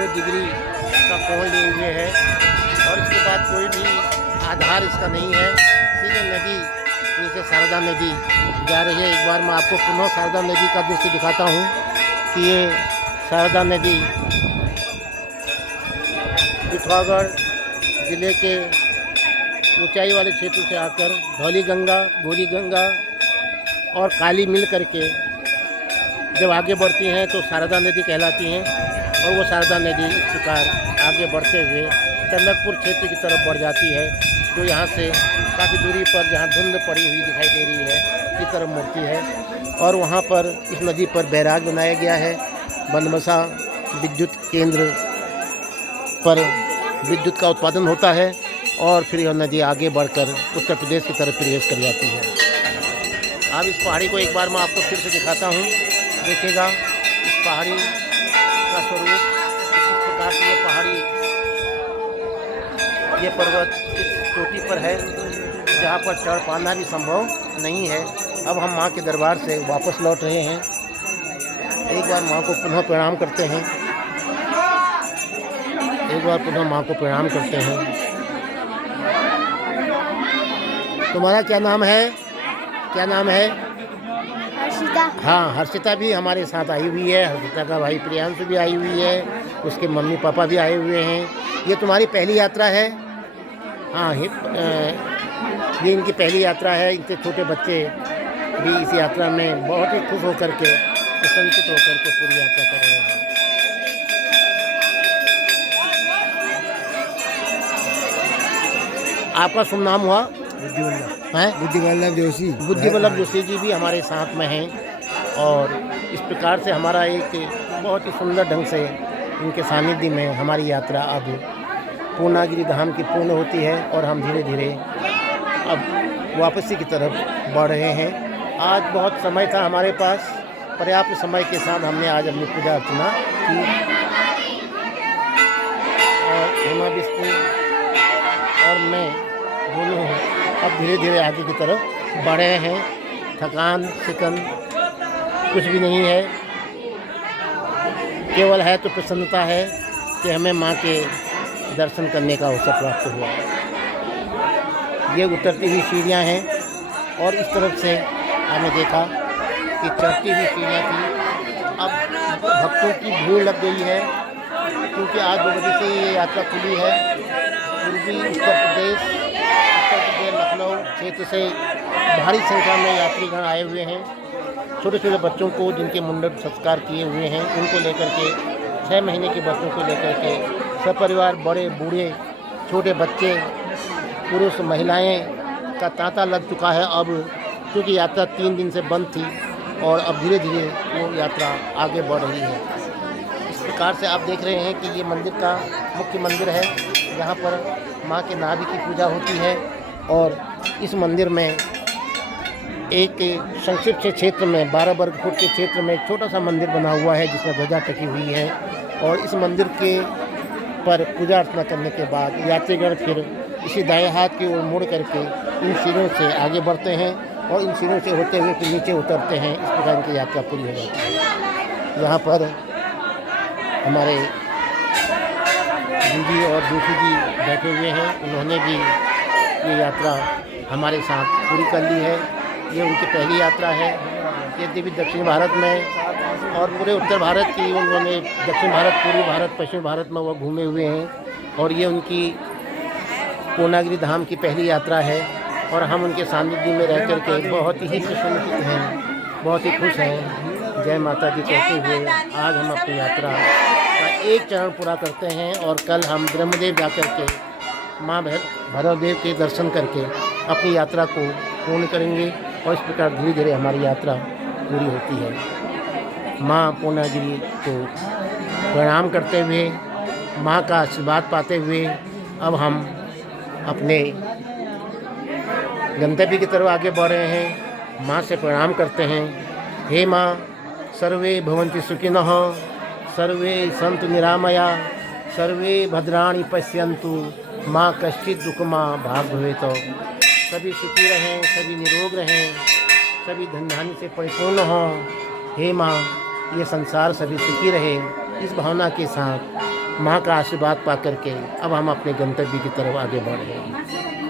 90 degree का कोण लिए हुए है और इसके बाद कोई भी आधार इसका नहीं है। सीधे नदी नीचे शारदा नदी जा रही है। एक बार मैं आपको पुनः शारदा नदी का दृश्य दिखाता हूँ कि ये शारदा नदी पिथौरागढ़ ज़िले के ऊंचाई वाले क्षेत्र से आकर धौली गंगा, भूरी गंगा और काली मिल करके जब आगे बढ़ती हैं तो शारदा नदी कहलाती हैं और वो शारदा नदी इस प्रकार आगे बढ़ते हुए टनकपुर क्षेत्र की तरफ बढ़ जाती है, जो यहाँ से काफ़ी दूरी पर जहाँ धुंध पड़ी हुई दिखाई दे रही है की तरफ मुड़ती है। और वहाँ पर इस नदी पर बैराज बनाया गया है। बनबसा विद्युत केंद्र पर विद्युत का उत्पादन होता है और फिर यह नदी आगे बढ़कर उत्तर प्रदेश की तरफ प्रवेश कर जाती है। अब इस पहाड़ी को एक बार मैं आपको फिर से दिखाता हूँ, देखिएगा इस पहाड़ी का स्वरूप। इस प्रकार से ये पहाड़ी, ये पर्वत इस चोटी पर है जहाँ पर चढ़ पाना भी संभव नहीं है। अब हम माँ के दरबार से वापस लौट रहे हैं। एक बार माँ को पुनः प्रणाम करते हैं, एक बार पुनः माँ को प्रणाम करते हैं। तुम्हारा क्या नाम है? क्या नाम है? हर्षिता। हाँ, हर्षिता भी हमारे साथ आई हुई है। हर्षिता का भाई प्रियांशु भी आई हुई है, उसके मम्मी पापा भी आए हुए हैं। ये तुम्हारी पहली यात्रा है? हाँ, ये इनकी पहली यात्रा है। इनके छोटे बच्चे भी इस यात्रा में बहुत ही खुश होकर के, प्रसन्नचित होकर के पूरी यात्रा कर रहे हैं। आपका शुभ नाम हुआ? बुद्धिवल्लभ जोशी। बुद्धिवल्लभ जोशी जी भी हमारे साथ में हैं और इस प्रकार से हमारा एक बहुत ही सुंदर ढंग से इनके सानिध्य में हमारी यात्रा अब पूर्णागिरि धाम की पूर्ण होती है और हम धीरे धीरे अब वापसी की तरफ बढ़ रहे हैं। आज बहुत समय था हमारे पास, पर्याप्त समय के साथ हमने आज अपनी पूजा अर्चना की और हेमा बिस्कू और मैं दोनों अब धीरे धीरे आगे की तरफ बढ़ रहे हैं। थकान सिकन कुछ भी नहीं है, केवल है तो प्रसन्नता है कि हमें माँ के दर्शन करने का अवसर प्राप्त हुआ। ये उतरती हुई सीढ़ियाँ हैं और इस तरफ से हमने देखा कि चढ़ती हुई सीढ़ियाँ थी। अब भक्तों की भीड़ लग गई है क्योंकि आज 2 बजे से ये यात्रा खुली है। पूर्वी उत्तर प्रदेश लखनऊ क्षेत्र से भारी संख्या में यात्रीगण आए हुए हैं। छोटे छोटे बच्चों को जिनके मुंडन संस्कार किए हुए हैं उनको लेकर के, 6 महीने के बच्चों को लेकर के सपरिवार बड़े बूढ़े छोटे बच्चे पुरुष महिलाएं का तांता लग चुका है। अब क्योंकि यात्रा 3 दिन से बंद थी और अब धीरे धीरे वो यात्रा आगे बढ़ रही है। इस प्रकार से आप देख रहे हैं कि ये मंदिर का मुख्य मंदिर है, यहाँ पर माँ के नाभि की पूजा होती है। और इस मंदिर में एक संक्षिप्त से क्षेत्र में 12 वर्ग फुट के क्षेत्र में एक छोटा सा मंदिर बना हुआ है जिसमें ध्वजा टकी हुई है। और इस मंदिर के पर पूजा अर्चना करने के बाद यात्रीगण फिर इसी दाएं हाथ की ओर मुड़ करके इन सीढ़ियों से आगे बढ़ते हैं और इन सीढ़ियों से होते हुए फिर नीचे उतरते हैं। इस प्रकार इनकी यात्रा पूरी हो जाती है। यहाँ पर हमारे दीदी और दूसरी जी बैठे हुए हैं, उन्होंने भी ये यात्रा हमारे साथ पूरी कर ली है। ये उनकी पहली यात्रा है। ये भी दक्षिण भारत में और पूरे उत्तर भारत की उन्होंने दक्षिण भारत, पूर्वी भारत, पश्चिम भारत में वो घूमे हुए हैं और ये उनकी पूर्णागिरि धाम की पहली यात्रा है। और हम उनके सानिध्य में रह करके बहुत ही प्रसन्नचित हैं, बहुत ही खुश हैं। जय माता दी कहते हुए आज हम अपनी यात्रा का एक चरण पूरा करते हैं और कल हम ब्रह्मदेव जाकर के माँ भैरवदेव के दर्शन करके अपनी यात्रा को पूर्ण करेंगे। और इस प्रकार धीरे धीरे हमारी यात्रा पूरी होती है। माँ पूर्णागिरि को प्रणाम करते हुए, माँ का आशीर्वाद पाते हुए अब हम अपने गंतव्य की तरफ आगे बढ़ रहे हैं। माँ से प्रणाम करते हैं। हे माँ, सर्वे भवन्ति सुखिनः, सर्वे सन्तु निरामया, सर्वे भद्राणि पश्यन्तु, माँ कश्चित् दुःखमा भाग् भवेत्। सभी सुखी रहें, सभी निरोग रहें, सभी धन धान्य से परिपूर्ण हों। हे माँ, ये संसार सभी सुखी रहे। इस भावना के साथ माँ का आशीर्वाद पा करके अब हम अपने गंतव्य की तरफ आगे बढ़ रहे हैं।